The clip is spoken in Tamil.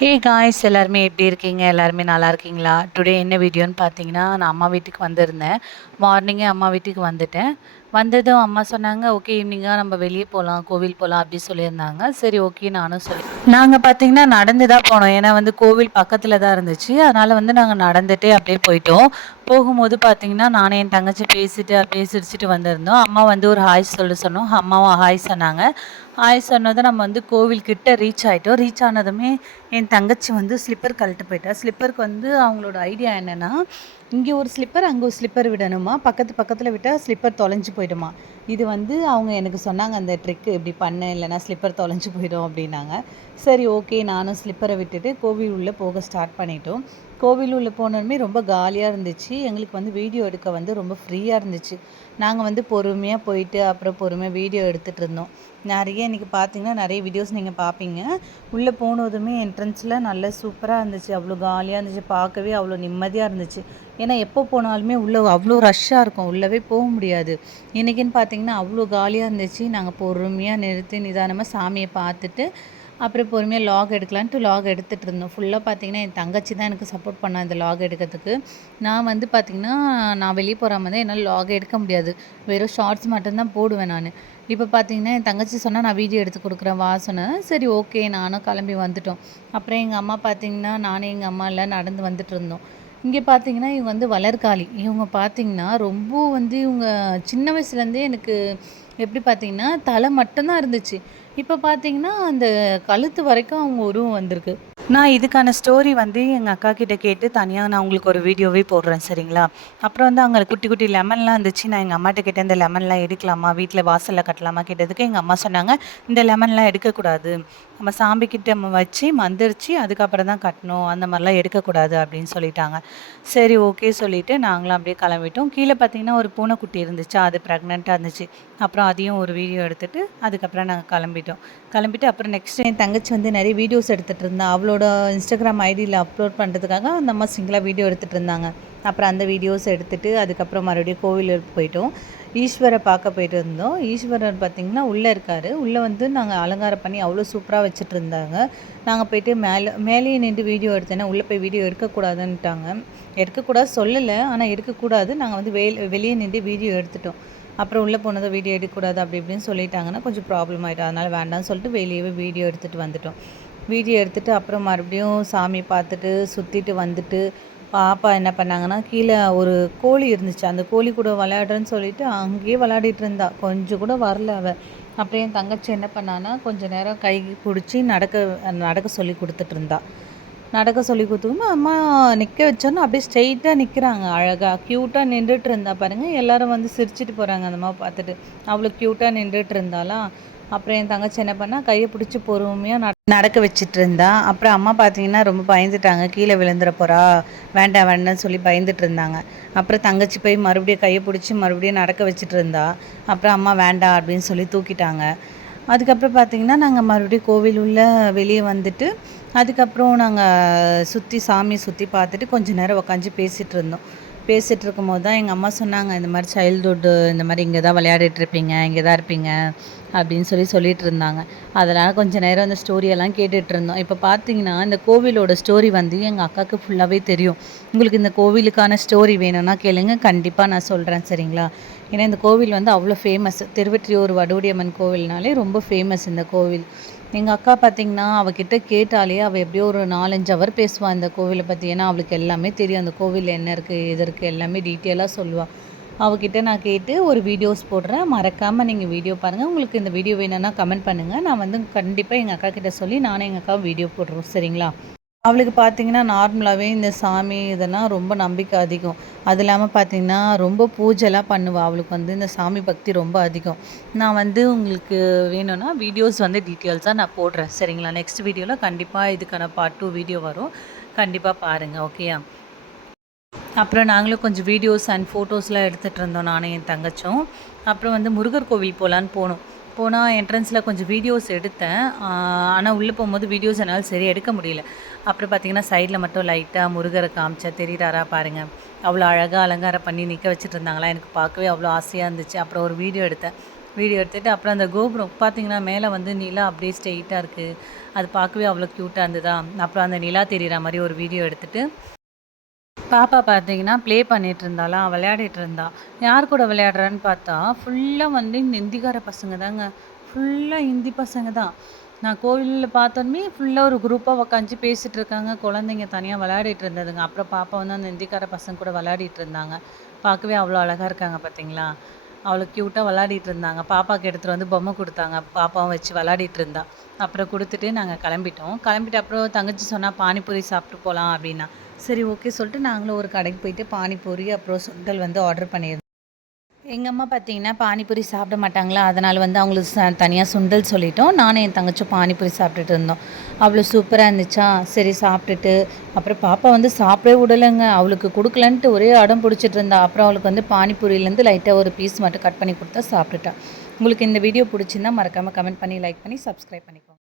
ஹே காய்ஸ் எல்லாருமே எப்படி இருக்கீங்க? எல்லாருமே நல்லா இருக்கீங்களா? டுடே என்ன வீடியோன்னு பார்த்தீங்கன்னா, நான் அம்மா வீட்டுக்கு வந்திருந்தேன். மார்னிங்கே அம்மா வீட்டுக்கு வந்துட்டேன். வந்ததும் அம்மா சொன்னாங்க, "ஓகே ஈவினிங்கா நம்ம வெளிய போலாம், கோவில் போலாம்" அப்படி சொல்லியிருந்தாங்க. சரி ஓகே நானும் நாங்க பார்த்தீங்கன்னா நடந்து தான் போனோம். ஏன்னா வந்து கோவில் பக்கத்துல தான் இருந்துச்சு. அதனால வந்து நாங்க நடந்துட்டே அப்படியே போயிட்டோம். போகும்போது பார்த்தீங்கன்னா, நானும் என் தங்கச்சி பேசிட்டு அப்படியே சிரிச்சுட்டு வந்திருந்தோம். அம்மா வந்து ஒரு ஹாய் சொல்ல சொன்னோம். அம்மாவும் ஹாய் சொன்னாங்க. ஹாய் சொன்னதும் நம்ம வந்து கோவில் கிட்ட ரீச் ஆயிட்டோம். ரீச் ஆனதுமே என் தங்கச்சி வந்து ஸ்லிப்பர் கழட்ட போயிட்டா. ஸ்லிப்பருக்கு வந்து அவங்களோட ஐடியா என்னன்னா, இங்கே ஒரு ஸ்லிப்பர், அங்கே ஒரு ஸ்லிப்பர் விடணுமா. பக்கத்துல விட்டா ஸ்லிப்பர் தொலைஞ்சு போயிடுமா. இது வந்து அவங்க எனக்கு சொன்னாங்க அந்த ட்ரிக்கு இப்படி பண்ணு, இல்லைனா ஸ்லிப்பர் தொலைஞ்சு போயிடும் அப்படின்னாங்க. சரி ஓகே நானும் ஸ்லிப்பரை விட்டுட்டு கோவில் உள்ளே போக ஸ்டார்ட் பண்ணிட்டோம். கோவில் உள்ளே போனதுமே ரொம்ப காலியாக இருந்துச்சு. எங்களுக்கு வந்து வீடியோ எடுக்க வந்து ரொம்ப ஃப்ரீயாக இருந்துச்சு. நாங்கள் வந்து பொறுமையாக போயிட்டு அப்புறம் பொறுமையாக வீடியோ எடுத்துகிட்டு இருந்தோம். நிறைய இன்றைக்கி பார்த்தீங்கன்னா நிறைய வீடியோஸ் நீங்கள் பார்ப்பீங்க. உள்ளே போனதுமே என்ட்ரன்ஸில் நல்ல சூப்பராக இருந்துச்சு. அவ்வளோ காலியாக இருந்துச்சு. பார்க்கவே அவ்வளோ நிம்மதியாக இருந்துச்சு. ஏன்னா எப்போ போனாலுமே உள்ளே அவ்வளோ ரஷ்ஷாக இருக்கும். உள்ளவே போக முடியாது. இன்றைக்கின்னு பார்த்தீங்கன்னா அவ்வளோ காலியாக இருந்துச்சு. நாங்கள் பொறுமையாக நிறுத்தி நிதானமாக சாமியை பார்த்துட்டு அப்புறம் பொறுமையாக லாக் எடுக்கலான்ட்டு லாக் எடுத்துகிட்டு இருந்தோம். ஃபுல்லாக பார்த்தீங்கன்னா என் தங்கச்சி தான் எனக்கு சப்போர்ட் பண்ணா இந்த லாக் எடுக்கிறதுக்கு. நான் வந்து பார்த்திங்கன்னா நான் வெளியே போகிற மாதிரி என்னால் லாக் எடுக்க முடியாது. வெறும் ஷார்ட்ஸ் மட்டும்தான் போடுவேன் நான். இப்போ பார்த்தீங்கன்னா என் தங்கச்சி சொன்னால் நான் வீடியோ எடுத்து கொடுக்குறேன் வா சொன்னேன். சரி ஓகே நானும் கிளம்பி வந்துட்டோம். அப்புறம் எங்கள் அம்மா பார்த்தீங்கன்னா நானும் எங்கள் அம்மா எல்லாம் நடந்து வந்துட்டு இருந்தோம். இங்கே பார்த்தீங்கன்னா இவங்க வந்து வளர்காளி. இவங்க பார்த்தீங்கன்னா ரொம்ப வந்து இவங்க சின்ன வயசுலேருந்தே எனக்கு எப்படி பார்த்தீங்கன்னா தலை மட்டும்தான் இருந்துச்சு. இப்போ பார்த்தீங்கன்னா அந்த கழுத்து வரைக்கும் அவங்க உருவம் வந்திருக்கு. நான் இதுக்கான ஸ்டோரி வந்து எங்கள் அக்கா கிட்ட கேட்டு தனியாக நான் உங்களுக்கு ஒரு வீடியோவே போடுறேன் சரிங்களா. அப்புறம் வந்து அங்கே குட்டி குட்டி லெமன்லாம் இருந்துச்சு. நான் எங்கள் அம்மாட்ட கேட்டேன் இந்த லெமன்லாம் எடுக்கலாமா, வீட்டில் வாசலில் கட்டலாமா கேட்டதுக்கு எங்கள் அம்மா சொன்னாங்க இந்த லெமன்லாம் எடுக்கக்கூடாது, நம்ம சாமிக்கிட்ட வச்சு மந்திரிச்சு அதுக்கப்புறம் தான் கட்டணும், அந்த மாதிரிலாம் எடுக்கக்கூடாது அப்படின்னு சொல்லிட்டாங்க. சரி ஓகே சொல்லிவிட்டு நாங்களும் அப்படியே கிளம்பிட்டோம். கீழே பார்த்தீங்கன்னா ஒரு பூனைக்குட்டி இருந்துச்சு, அது ப்ரெக்னெண்ட்டாக இருந்துச்சு. அப்புறம் அதையும் ஒரு வீடியோ எடுத்துகிட்டு அதுக்கப்புறம் நாங்கள் கிளம்பிட்டு அப்புறம் நெக்ஸ்ட் என் தங்கச்சி வந்து நிறைய வீடியோஸ் எடுத்துகிட்டு இருந்தா. அவளோட இன்ஸ்டாகிராம் ஐடியில் அப்லோட் பண்ணுறதுக்காக அந்த அம்மா சிங்கிளாக வீடியோ எடுத்துகிட்டு இருந்தாங்க. அப்புறம் அந்த வீடியோஸ் எடுத்துகிட்டு அதுக்கப்புறம் மறுபடியும் கோவிலுக்கு போயிட்டோம். ஈஸ்வரை பார்க்க போயிட்டு இருந்தோம். ஈஸ்வரர் பார்த்திங்கன்னா உள்ளே இருக்கார். உள்ளே வந்து நாங்கள் அலங்காரம் பண்ணி அவ்வளோ சூப்பராக வச்சுட்டு இருந்தாங்க. நாங்கள் போயிட்டு மேலேயே நின்று வீடியோ எடுத்தேன்னா உள்ளே போய் வீடியோ எடுக்கக்கூடாதுன்ட்டாங்க. எடுக்கக்கூடாது சொல்லலை, ஆனால் எடுக்கக்கூடாது. நாங்கள் வந்து வெளியே நின்று வீடியோ எடுத்துட்டோம். அப்புறம் உள்ளே போனதை வீடியோ எடுக்கக்கூடாது அப்படி இப்படின்னு சொல்லிட்டாங்கன்னா கொஞ்சம் ப்ராப்ளம் ஆகிடும். அதனால் வேண்டாம்னு சொல்லிட்டு வெளியவே வீடியோ எடுத்துகிட்டு வந்துட்டோம். வீடியோ எடுத்துகிட்டு அப்புறம் மறுபடியும் சாமி பார்த்துட்டு சுற்றிட்டு வந்துட்டு பாப்பா என்ன பண்ணாங்கன்னா கீழே ஒரு கோழி இருந்துச்சு. அந்த கோழி கூட விளையாடுறேன்னு சொல்லிட்டு அங்கேயே விளையாடிட்டு இருந்தா. கொஞ்சம் கூட வரல அவள். அப்படியே என் தங்கச்சி என்ன பண்ணான்னா கொஞ்சம் நேரம் கை பிடிச்சி நடக்க சொல்லி கொடுத்துட்டு இருந்தா. நடக்க சொல்லி கொடுத்துக்கணும். அம்மா நிற்க வச்சோன்னே அப்படியே ஸ்ட்ரெயிட்டாக நிற்கிறாங்க. அழகாக க்யூட்டாக நின்றுட்டு இருந்தா பாருங்கள். எல்லோரும் வந்து சிரிச்சிட்டு போகிறாங்க அந்த அம்மாவை பார்த்துட்டு. அவ்வளோ க்யூட்டாக நின்றுட்டு இருந்தாளா. அப்புறம் என் தங்கச்சி என்ன பண்ணால் கையை பிடிச்சி பொறுமையாக நடக்க வச்சுட்டு இருந்தா. அப்புறம் அம்மா பார்த்தீங்கன்னா ரொம்ப பயந்துட்டாங்க. கீழே விழுந்துட போகிறா, வேண்டாம் வேண்டாம்னு சொல்லி பயந்துட்டு இருந்தாங்க. அப்புறம் தங்கச்சி போய் மறுபடியும் கையை பிடிச்சி மறுபடியும் நடக்க வச்சுட்டு இருந்தா. அப்புறம் அம்மா வேண்டாம் அப்படின்னு சொல்லி தூக்கிட்டாங்க. அதுக்கப்புறம் பார்த்திங்கன்னா நாங்கள் மறுபடியும் கோவில் உள்ள வெளியே வந்துட்டு அதுக்கப்புறம் நாங்கள் சாமியை சுற்றி பார்த்துட்டு கொஞ்சம் நேரம் உக்காந்து பேசிகிட்டு இருந்தோம். பேசிகிட்டு இருக்கும்போது தான் எங்கள் அம்மா சொன்னாங்க இந்த மாதிரி சைல்டுஹுட்டு இந்த மாதிரி இங்கே தான் விளையாடிட்டுருப்பீங்க, இங்கே தான் இருப்பீங்க அப்படின்னு சொல்லிட்டு இருந்தாங்க. அதனால் கொஞ்சம் நேரம் அந்த ஸ்டோரியெல்லாம் கேட்டுட்டு இருந்தோம். இப்போ பார்த்தீங்கன்னா இந்த கோவிலோட ஸ்டோரி வந்து எங்கள் அக்காவுக்கு ஃபுல்லாகவே தெரியும். உங்களுக்கு இந்த கோவிலுக்கான ஸ்டோரி வேணும்னா கேளுங்க, கண்டிப்பாக நான் சொல்கிறேன் சரிங்களா. ஏன்னா இந்த கோவில் வந்து அவ்வளோ ஃபேமஸ். திருவெற்றியூர் வடுவுடையம்மன் கோவில்னாலே ரொம்ப ஃபேமஸ் இந்த கோவில். எங்கள் அக்கா பார்த்திங்கன்னா அவகிட்ட கேட்டாலே அவள் எப்படியோ ஒரு 4-5 ஹவர் பேசுவாள் இந்த கோவிலை பற்றி. ஏன்னா அவளுக்கு எல்லாமே தெரியும், அந்த கோவிலில் என்ன இருக்குது எது இருக்குது எல்லாமே டீட்டெயிலாக சொல்லுவாள். அவகிட்ட நான் கேட்டு ஒரு வீடியோஸ் போடுறேன். மறக்காமல் நீங்கள் வீடியோ பாருங்கள். உங்களுக்கு இந்த வீடியோ வேணும்னா கமெண்ட் பண்ணுங்கள். நான் வந்து கண்டிப்பாக எங்கள் அக்கா கிட்ட சொல்லி நானும் எங்கள் அக்காவும் வீடியோ போடுறோம் சரிங்களா. அவளுக்கு பார்த்திங்கன்னா நார்மலாகவே இந்த சாமி இதெல்லாம் ரொம்ப நம்பிக்கை அதிகம். அது இல்லாமல் பார்த்திங்கன்னா ரொம்ப பூஜைலாம் பண்ணுவாள். அவளுக்கு வந்து இந்த சாமி பக்தி ரொம்ப அதிகம். நான் வந்து உங்களுக்கு வேணும்னா வீடியோஸ் வந்து டீட்டெயில்ஸாக நான் போடுறேன் சரிங்களா. நெக்ஸ்ட் வீடியோவில் கண்டிப்பாக இதுக்கான பார்ட் 2 வீடியோ வரும். கண்டிப்பாக பாருங்கள் ஓகேயா. அப்புறம் நாங்களும் கொஞ்சம் வீடியோஸ் அண்ட் ஃபோட்டோஸ்லாம் எடுத்துகிட்டு இருந்தோம் நானும் என் தங்கச்சும். அப்புறம் வந்து முருகர் கோவில் போகலான்னு போனால் என்ட்ரன்ஸில் கொஞ்சம் வீடியோஸ் எடுத்தேன். ஆனால் உள்ளே போகும்போது வீடியோஸ் என்னால் சரி எடுக்க முடியல. அப்புறம் பார்த்திங்கன்னா சைடில் மட்டும் லைட்டாக முருகரை காமிச்சேன். தெரியுறாரா பாருங்கள். அவ்வளோ அழகாக அலங்காரம் பண்ணி நிற்க வச்சுட்டு இருந்தாங்களா. எனக்கு பார்க்கவே அவ்வளோ ஆசையாக இருந்துச்சு. அப்புறம் ஒரு வீடியோ எடுத்தேன். வீடியோ எடுத்துகிட்டு அப்புறம் அந்த கோபுரம் பார்த்தீங்கன்னா மேலே வந்து நிலா அப்படியே ஸ்ட்ரெயிட்டாக இருக்குது. அது பார்க்கவே அவ்வளோ க்யூட்டாக இருந்ததா. அப்புறம் அந்த நிலா தெரிகிற மாதிரி ஒரு வீடியோ எடுத்துகிட்டு பாப்பா பார்த்தீங்கன்னா ப்ளே பண்ணிட்டு இருந்தாளாம், விளையாடிட்டு இருந்தா. யார் கூட விளையாடுறான்னு பார்த்தா ஃபுல்லாக வந்து இந்த ஹிந்திக்கார பசங்க தாங்க. ஃபுல்லாக ஹிந்தி பசங்க தான். நான் கோவிலில் பார்த்தோன்னே ஃபுல்லாக ஒரு குரூப்பாக உக்காந்து பேசிகிட்டு இருக்காங்க. குழந்தைங்க தனியாக விளையாடிட்டு இருந்ததுங்க. அப்புறம் பாப்பா வந்து அந்த ஹிந்திக்கார பசங்க கூட விளையாடிட்டு இருந்தாங்க. பார்க்கவே அவ்வளோ அழகாக இருக்காங்க பார்த்தீங்களா? அவ்வளோ க்யூட்டாக விளையாடிட்டு இருந்தாங்க. பாப்பாவுக்கு எடுத்துகிட்டு வந்து பொம்மை கொடுத்தாங்க. பாப்பாவும் வச்சு விளையாடிட்டு இருந்தா. அப்புறம் கொடுத்துட்டு நாங்கள் கிளம்பிட்டோம். கிளம்பிட்டு அப்புறம் தங்கச்சி சொன்னா பானிபூரி சாப்பிட்டு போகலாம் அப்படின்னா. சரி ஓகே சொல்லிட்டு நாங்களும் ஒரு கடைக்கு போயிட்டு பானிபூரி அப்புறம் சுண்டல் வந்து ஆர்டர் பண்ணியிருந்தோம். எங்கள் அம்மா பார்த்தீங்கன்னா பானிபூரி சாப்பிட மாட்டாங்களா, அதனால் வந்து அவங்களுக்கு தனியாக சுண்டல் சொல்லிட்டோம். நானும் என் தங்கச்சும் பானிபூரி சாப்பிட்டுட்டு இருந்தோம். அவ்வளோ சூப்பராக இருந்துச்சா, சரி சாப்பிட்டுட்டு அப்புறம் பாப்பா வந்து சாப்பிடவே விடலைங்க. அவளுக்கு கொடுக்கலன்ட்டு ஒரே அடம் பிடிச்சிட்டு இருந்தா. அப்புறம் அவளுக்கு வந்து பானிபூரியிலேருந்து லைட்டாக ஒரு பீஸ் மட்டும் கட் பண்ணி கொடுத்தா சாப்பிட்டுட்டா. உங்களுக்கு இந்த வீடியோ பிடிச்சிருந்தா மறக்காமல் கமெண்ட் பண்ணி லைக் பண்ணி சப்ஸ்கிரைப் பண்ணிக்கோங்க.